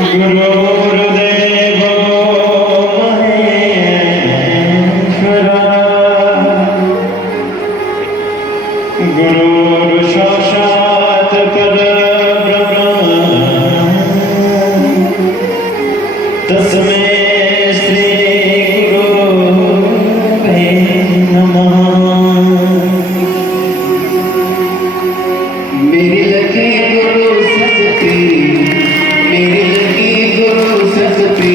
गुरुर्देवो महेश्वरा गुरुर्साक्षात् परब्रह्म तस्मै श्री गुरुवे नमः। मेरी लकी गुरु सतपी, मेरी लकी गुरु सतपी,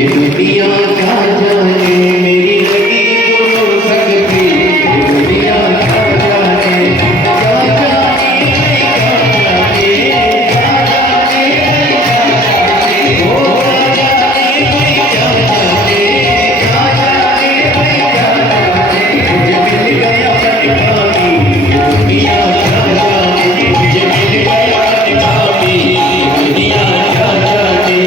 ये दुनिया क्या जाने। मेरी लकी गुरु सतपी, ये दुनिया क्या जाने। क्या जाने क्या जाने, क्या जाने क्या जाने, ओ क्या जाने क्या जाने, क्या जाने क्या जाने। मुझे मिल गया प्रतिभागी, ये दुनिया क्या जाने। मुझे मिल गया प्रतिभागी, ये दुनिया क्या जाने।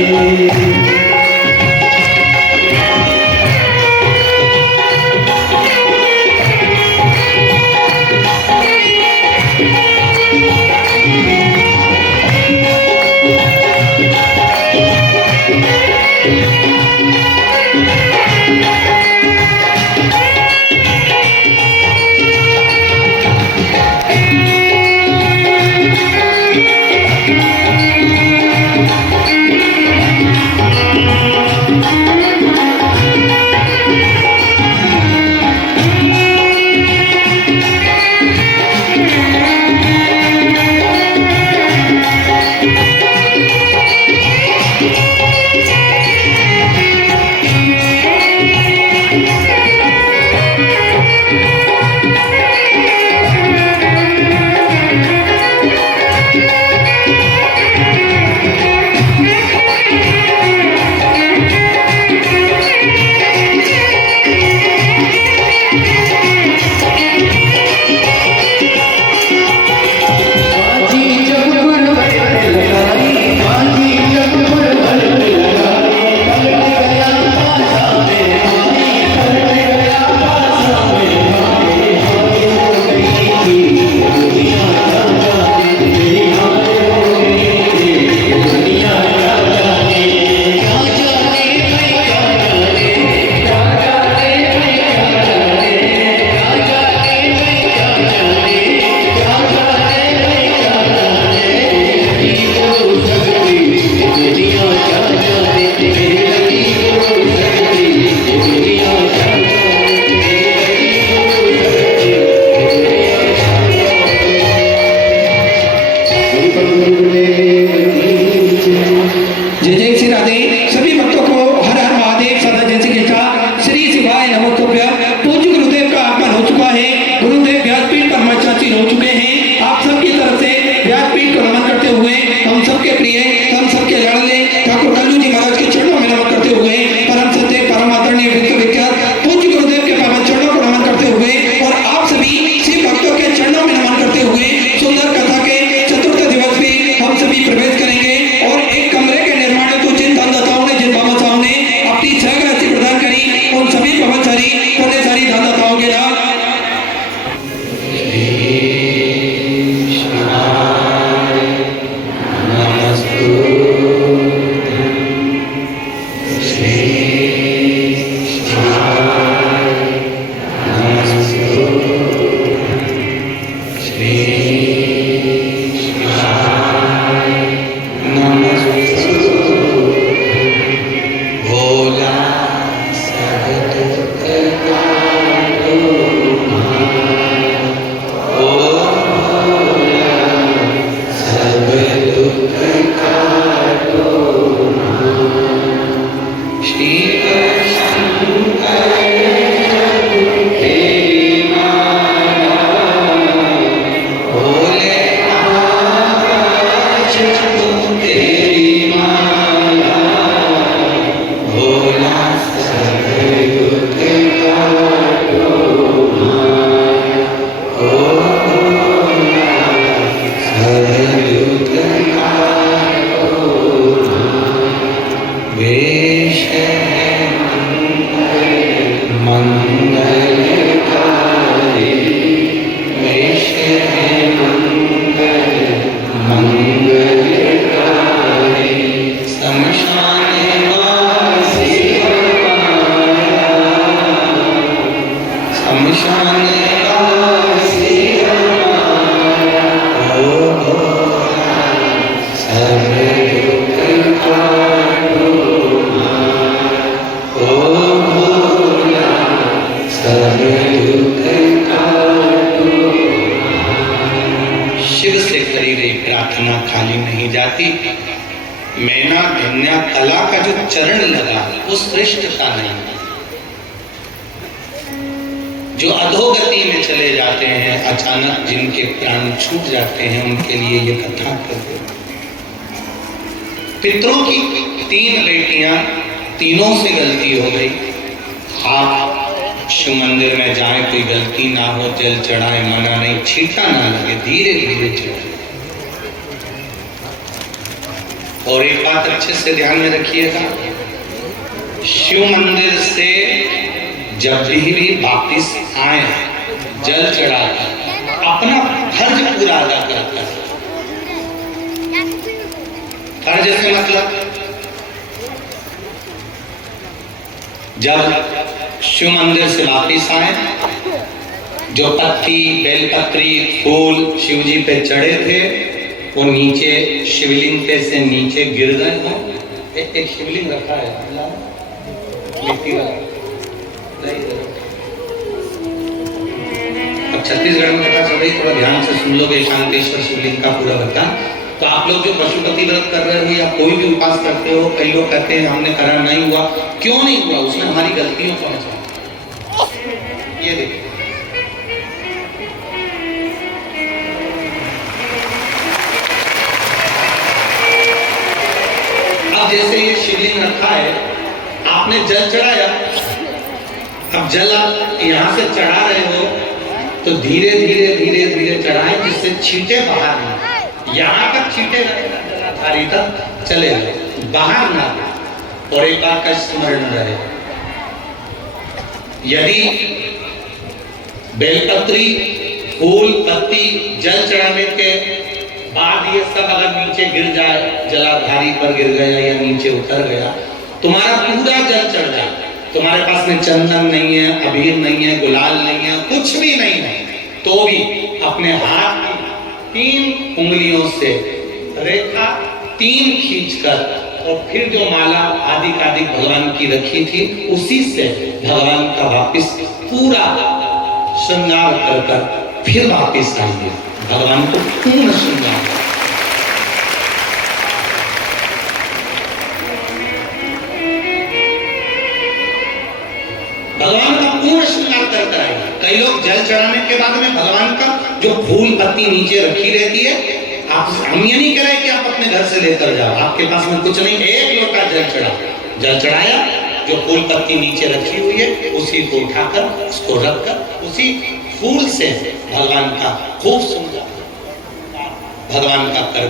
भिन्ना भिन्ना कला का जो चरण लगा वो श्रेष्ठता नहीं, जो अधोगति में चले जाते हैं, अचानक जिनके प्राण छूट जाते हैं, उनके लिए ये कथा कर दो। पितरों की 3 बेटियां, तीनों से गलती हो गई। आप शिव मंदिर में जाए, कोई गलती ना हो, जल चढ़ाए, मना नहीं, छीटा ना लगे, धीरे धीरे चढ़ाए। और एक बात अच्छे से ध्यान में रखिएगा, शिव मंदिर से जब भी वापिस आए, जल चढ़ाकर अपना फर्ज पूरा अदा करता है। फर्ज से मतलब जब शिव मंदिर से वापिस आए, जो पत्ती, बेलपत्री, फूल शिव जी पे चढ़े थे, वो नीचे शिवलिंग पे से नीचे गिर गए हो। एक शिवलिंग रखा है मिट्टी वाला। अब छत्तीसगढ़ में कथा चल रही, थोड़ा ध्यान से सुन लोगे शांतेश्वर शिवलिंग का पूरा बता। तो आप लोग जो पशुपति व्रत कर रहे हो या कोई भी उपास करते हो, कई लोग कहते हैं हमने करा नहीं हुआ। क्यों नहीं हुआ? उसमें हमारी गलतियों को पहुंचा। ये देखिए, अब जैसे ये शिवलिंग रखा है, आपने जल चढ़ाया, अब जल आप यहां से चढ़ा रहे हो तो धीरे धीरे धीरे धीरे चढ़ाएं, जिससे छींटे बाहर ना, यहां तक छींटे जलाधारी तक चले गए, बाहर ना। और एक बात का स्मरण रहे, यदि बेलपत्री, फूल, पत्ती जल चढ़ाने के बाद ये सब अगर नीचे गिर जाए, जलाधारी पर गिर गया या नीचे उतर गया, तुम्हारा पूरा जल चढ़ जाए, तुम्हारे पास में चंदन नहीं है, अबीर नहीं है, गुलाल नहीं है, कुछ भी नहीं है, तो भी अपने हाथ में 3 उंगलियों से रेखा 3 खींचकर और फिर जो माला आदि कादिक भगवान की रखी थी, उसी से भगवान का वापिस पूरा श्रृंगार कर फिर वापिस आइए। भगवान को पूर्ण श्रृंगार, भगवान का पूर्ण श्रृंगार करता है। कई लोग जल चढ़ाने के बाद में भगवान का जो फूल पत्ती नीचे रखी रहती है, आप, हम ये नहीं कह रहे कि आप अपने घर से लेकर जाओ, आपके पास में कुछ नहीं, 1 लोटा जल चढ़ा, जल चढ़ाया, जो फूल पत्ती नीचे रखी हुई है उसी को उठाकर, उसको रखकर, उसी फूल से भगवान का खूब सुंदर भगवान का कर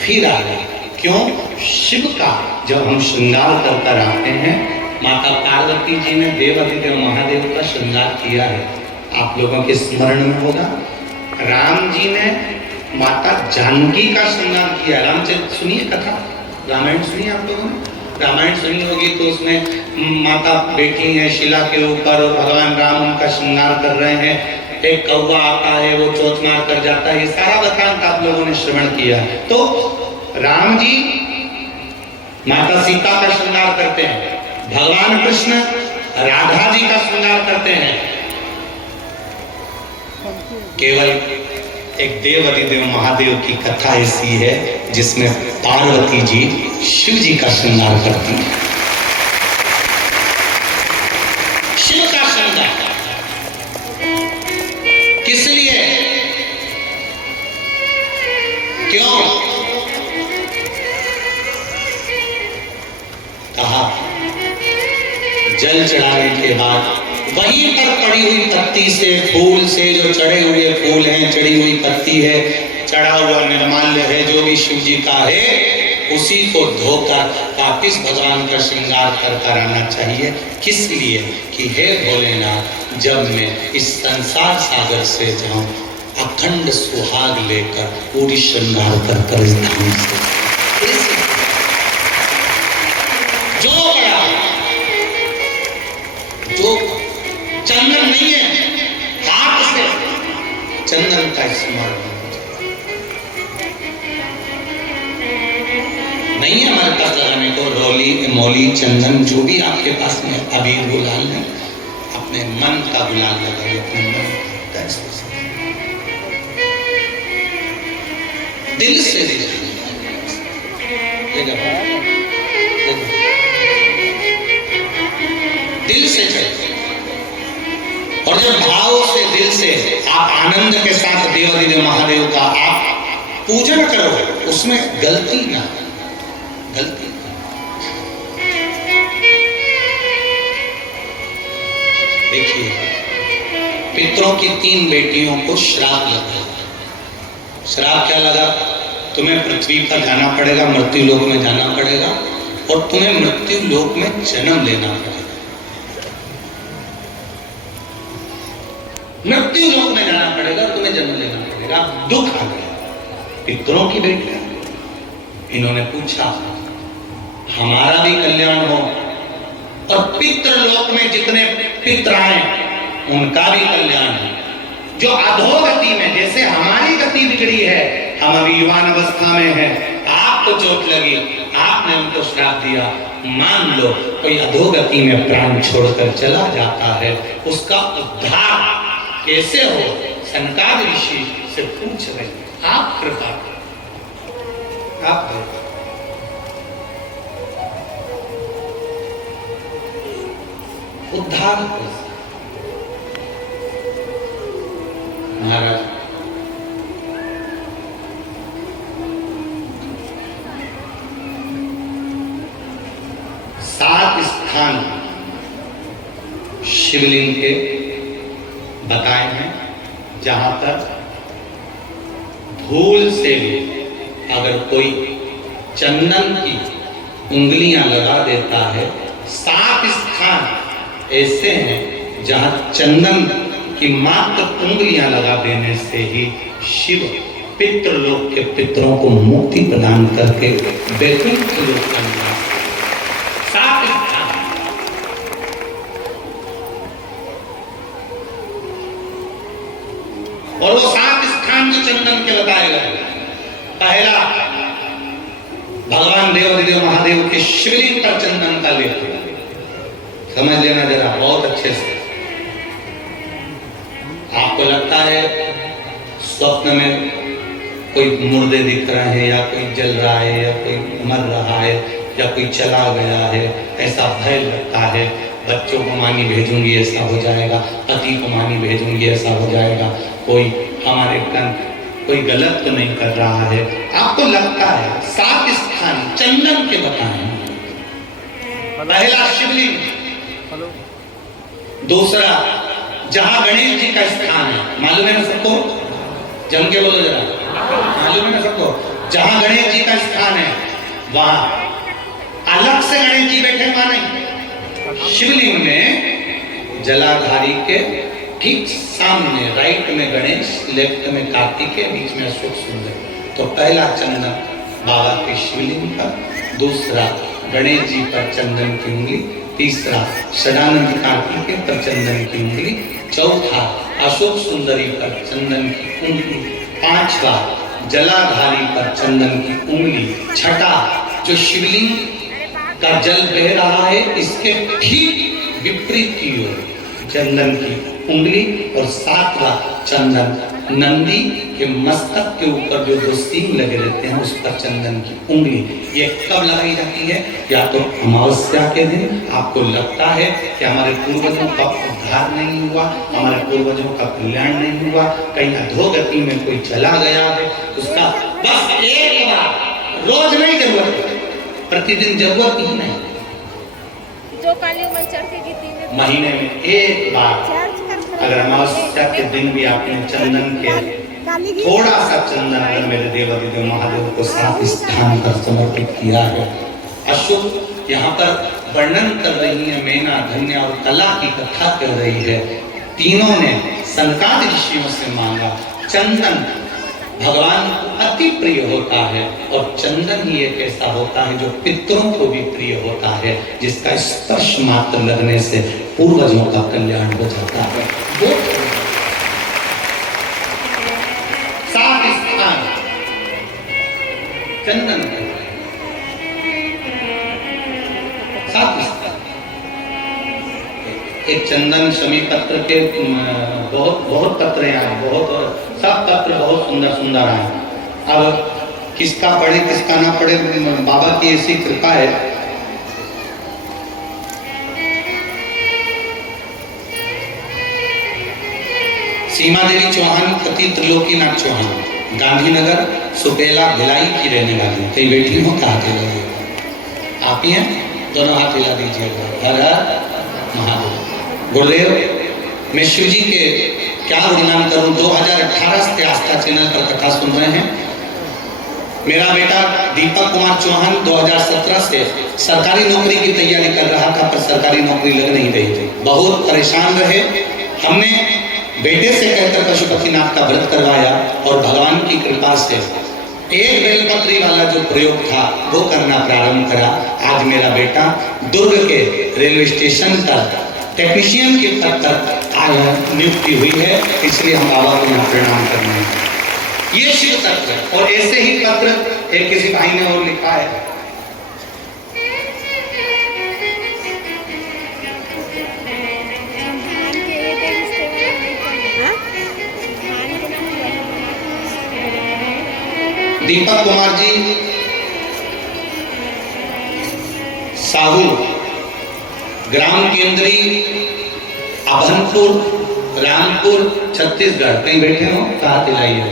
फिर आ गए। क्यों? शिव का जब हम श्रृंगार कर आते हैं, माता पार्वती जी ने देवाधिदेव महादेव का श्रृंगार किया है, आप लोगों के स्मरण में होगा। राम जी ने माता जानकी का श्रृंगार किया। रामचरित सुनिए कथा, रामायण सुनिए आप लोगों ने, रामायण सुनी होगी तो उसमें माता बैठी है शिला के ऊपर और भगवान राम उनका श्रृंगार कर रहे हैं। एक कौवा आता है, वो चोंच मार कर जाता है, ये सारा वृत्तांत आप लोगों ने श्रवण किया। तो राम जी माता सीता का श्रृंगार करते हैं, भगवान कृष्ण राधा जी का श्रृंगार करते हैं। केवल एक देव अधिदेव महादेव की कथा ऐसी है जिसमें पार्वती जी शिव जी का श्रृंगार करती है। शिव का श्रृंगार किस लिए? क्यों? कहा जल चढ़ाने के बाद वहीं पर पड़ी हुई पत्ती से, फूल से, जो चढ़े हुए फूल हैं, चढ़ी हुई पत्ती है, चढ़ा हुआ निर्माल्य है, जो भी शिव जी का है, उसी को धोकर वापिस भगवान का श्रृंगार कर आना चाहिए। किस लिए? कि हे भोलेनाथ, जब मैं इस संसार सागर से जाऊं, अखंड सुहाग लेकर पूरी श्रृंगार कर इस धाम से जो बड़ा, जो चंदन नहीं है, हाथ से चंदन का स्मरण नहीं है हमारे पास लगाने को, रोली, मौली, चंदन, जो भी आपके पास में अबीर, गुलाल है, अपने मन का गुलाल लगाइए, अपने मन का दिल से दीजिए। दिल से चले, और जब भाव से दिल से आप आनंद के साथ देवादिदेव महादेव का आप पूजन करो, उसमें गलती ना, गलती। देखिए, पितरों की 3 बेटियों को श्राप लगा। श्राप क्या लगा? तुम्हें पृथ्वी पर जाना पड़ेगा, मृत्यु लोक में जाना पड़ेगा, और तुम्हें मृत्यु लोक में जन्म लेना पड़ेगा। मृत्यु लोक में जाना पड़ेगा, तुम्हें जन्म लेना पड़ेगा। दुख आ गया। पितरों की बेटियां, इन्होंने पूछा हमारा भी कल्याण हो, और पितृलोक में जितने पितर आए उनका भी कल्याण हो। जो अधोगति में, जैसे हमारी गति बिगड़ी है, हम अभी युवान अवस्था में हैं, आपको चोट लगी, आपने उनको श्राप दिया, मान लो कोई अधोगति में प्राण छोड़कर चला जाता है, उसका उद्धार कैसे हो? सनकादिक ऋषि से पूछ रहे, आप कृपा करो, आप करो। उद्धार कैसे? महाराज, सात स्थान शिवलिंग के बताए हैं, जहां तक भूल से भी अगर कोई चंदन की उंगलियां लगा देता है, 7 स्थान ऐसे हैं जहां चंदन की मात्र उंगलियां लगा देने से ही शिव पितृलोक के पितरों को मुक्ति प्रदान करके वैकुंठ लोक का निवास। 7 स्थान। और वो 7 स्थान जो चंदन के बताए गए, पहला भगवान देवादिदेव महादेव के शिवलिंग पर चंदन का लेप, समझ लेना जरा बहुत अच्छे से। आपको लगता है स्वप्न में कोई मुर्दे दिख रहे हैं, या कोई जल रहा है, या कोई मर रहा है, या कोई चला गया है, ऐसा भय लगता है। बच्चों को मानी भेजूंगी ऐसा हो जाएगा, पति को मानी भेजूंगी ऐसा हो जाएगा, कोई हमारे कोई गलत तो नहीं कर रहा है, आपको लगता है। 7 स्थान चंदन के बताएं। पहला शिवलिंग, दूसरा जहां गणेश जी का स्थान है, मालूम है ना सबको? जम के बोलो जरा, मालूम है ना सबको? जहां गणेश जी का स्थान है वहां अलग से गणेश जी बैठे माने। शिवलिंग में जलाधारी के ठीक सामने राइट में गणेश, लेफ्ट में कार्तिकेय, बीच में अशोक सुंदर। तो पहला चंदन बाबा के शिवलिंग पर, दूसरा गणेश जी पर चंदन की उंगली, तीसरा षडानंद कार्तिकेय पर चंदन की उंगली, चौथा अशोक सुंदरी पर चंदन की उंगली, पांचवा जलाधारी पर चंदन की उंगली, छठा जो शिवलिंग का जल बह रहा है इसके ठीक विपरीत की ओर चंदन की उंगली, और 7वां चंदन नंदी के मस्तक के ऊपर जो 2 सींग लगे रहते हैं उस पर चंदन की उंगली। ये कब लगाई जाती है? या तो अमावस्या के दिन। आपको लगता है कि हमारे पूर्वजों का उद्धार नहीं हुआ, हमारे पूर्वजों का कल्याण नहीं हुआ, कहीं अधोगति में कोई चला गया है, उसका बस एक बार, रोज नहीं जरूरत, प्रतिदिन जरूरत ही नहीं, जो काली उमन चढ़ती महीने में एक बार, अगर अमावस्या के दिन भी आपने चंदन के थोड़ा सा चंदन अगर मेरे देवादिदेव महादेव को 7 स्थान पर समर्पित किया है। अशुभ यहाँ पर वर्णन कर रही है मैना, धन्य और कला की कथा कर रही है। तीनों ने सनकादिक ऋषियों से मांगा। चंदन भगवान को अति प्रिय होता है, और चंदन ही एक ऐसा होता है जो पितरों को भी प्रिय होता है, जिसका स्पर्श मात्र लगने से पूर्वजों का कल्याण हो जाता है। वो 7 स्थान चंदन के 7 स्थान। एक चंदन शमी पत्र के बहुत पत्र आए, बहुत सब पत्र बहुत सुंदर सुंदर आए। अब किसका पढ़े किसका ना पढ़े, बाबा की ऐसी कृपा है सीमा देवी चौहान पति त्रिलोकीनाथ चौहान, गांधीनगर सुपेला भिलाई की रहने वाली। कहीं बैठी हो क्या हाथ हिला दीजिए, आप ही हैं, दोनों हाथ हिला दीजिएगा। हर हर महादेव। गुरुदेव, मैं शिव जी के क्या वर्णन करूं। 2018 से आस्था चैनल पर कथा सुन रहे हैं। मेरा बेटा दीपक कुमार चौहान 2017 से सरकारी नौकरी की तैयारी कर रहा था, पर सरकारी नौकरी लग नहीं रही थी। बहुत परेशान रहे। हमने बेटे से कहकर पशुपतिनाथ का व्रत करवाया और भगवान की कृपा से एक बेलपत्री वाला जो प्रयोग था वो करना प्रारंभ करा। आज मेरा बेटा दुर्ग के रेलवे स्टेशन पर टेक्नीशियन के पद पर नियुक्ति हुई है, इसलिए हम बाबा को यहाँ प्रणाम करने हैं। ये शिव तत्व है। और ऐसे ही पत्र एक किसी भाई ने और लिखा है। दीपक कुमार जी साहू, ग्राम केंद्री, अभनपुर, रामपुर, छत्तीसगढ़। कहीं बैठे हो तो हाथ हिलाइए।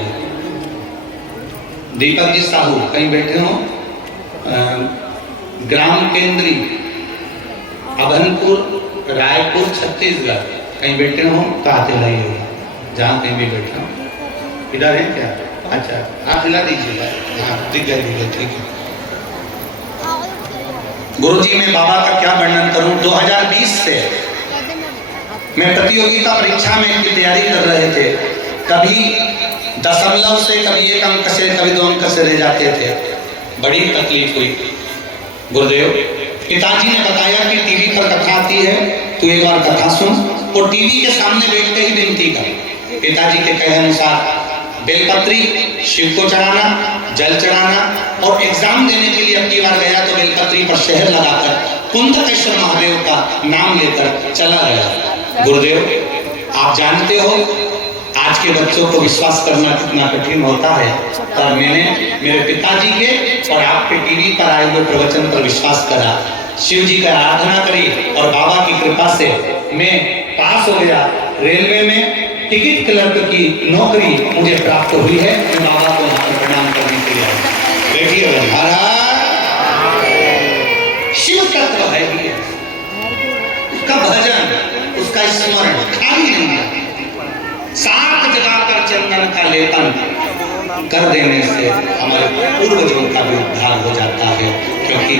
दीपक जी साहू कहीं बैठे हो, ग्राम केंद्री, अभनपुर, रायपुर, छत्तीसगढ़। कहीं बैठे हो तो हाथ हिलाइए, जहाँ कहीं भी बैठे हो। इधर है क्या? अच्छा, हाथ हिला दीजिएगा। हाँ, दिख गए, ठीक है। गुरुजी, मैं बाबा का क्या वर्णन करूं। 2020 से मैं प्रतियोगिता परीक्षा में की तैयारी कर रहे थे। कभी दशमलव से, कभी 1 अंक से, कभी 2 अंक से रह जाते थे। बड़ी तकलीफ हुई। गुरुदेव, पिताजी ने बताया कि टीवी पर कथा आती है, तू एक बार कथा सुन। और टीवी के सामने बैठते ही विनती कर। पिताजी के कहे अनुसार बेलपत्री शिव को चढ़ाना, जल चढ़ाना, और एग्जाम देने के लिए अगली बार गया तो बेलपत्री पर शहर लगाकर कुंदकेश्वर महादेव का नाम लेकर चला गया। गुरुदेव, आप जानते हो आज के बच्चों को विश्वास करना कितना कठिन होता है, पर मैंने मेरे पिताजी के और आपके टीवी पर आए हुए प्रवचन पर विश्वास करा, शिव जी का आराधना करी और बाबा की कृपा से मैं पास हो गया। रेलवे में टिकट क्लर्क की नौकरी मुझे प्राप्त हुई है। मैं बाबा को यहाँ पर प्रणाम करने के लिए बैठिए। शिव तत्व है ही है। उसका भजन, उसका स्मरण खाली नहीं है। 7 जगाकर चंदन का लेपन कर देने से हमारे पूर्वजों का भी उद्धार हो जाता है। क्योंकि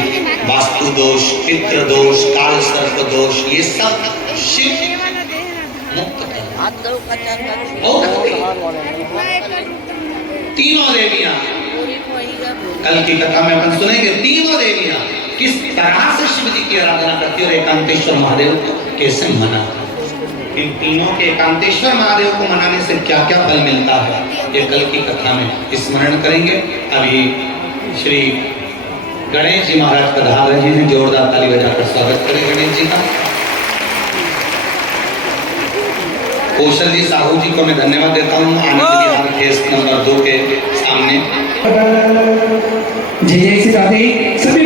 वास्तु दोष, पितृ दोष, काल सर्प दोष, ये सब शिव मुक्त कर। तीनों देवियां कल की कथा में अपन सुनेंगे। तीनों देवियां किस तरह से शिव जी की आराधना करती है और एकांतेश्वर महादेव को कैसे मना। इन तीनों के एकांतेश्वर महादेव को मनाने से क्या क्या फल मिलता है, ये कल की कथा में स्मरण करेंगे। अभी श्री गणेश जी महाराज पधार रहे हैं। जोरदार ताली बजाकर स्वागत करें गणेश जी का। कौशल जी साहू जी को मैं धन्यवाद देता हूँ आने के लिए केस नंबर 2 के सामने। जय जय श्री राधे। सभी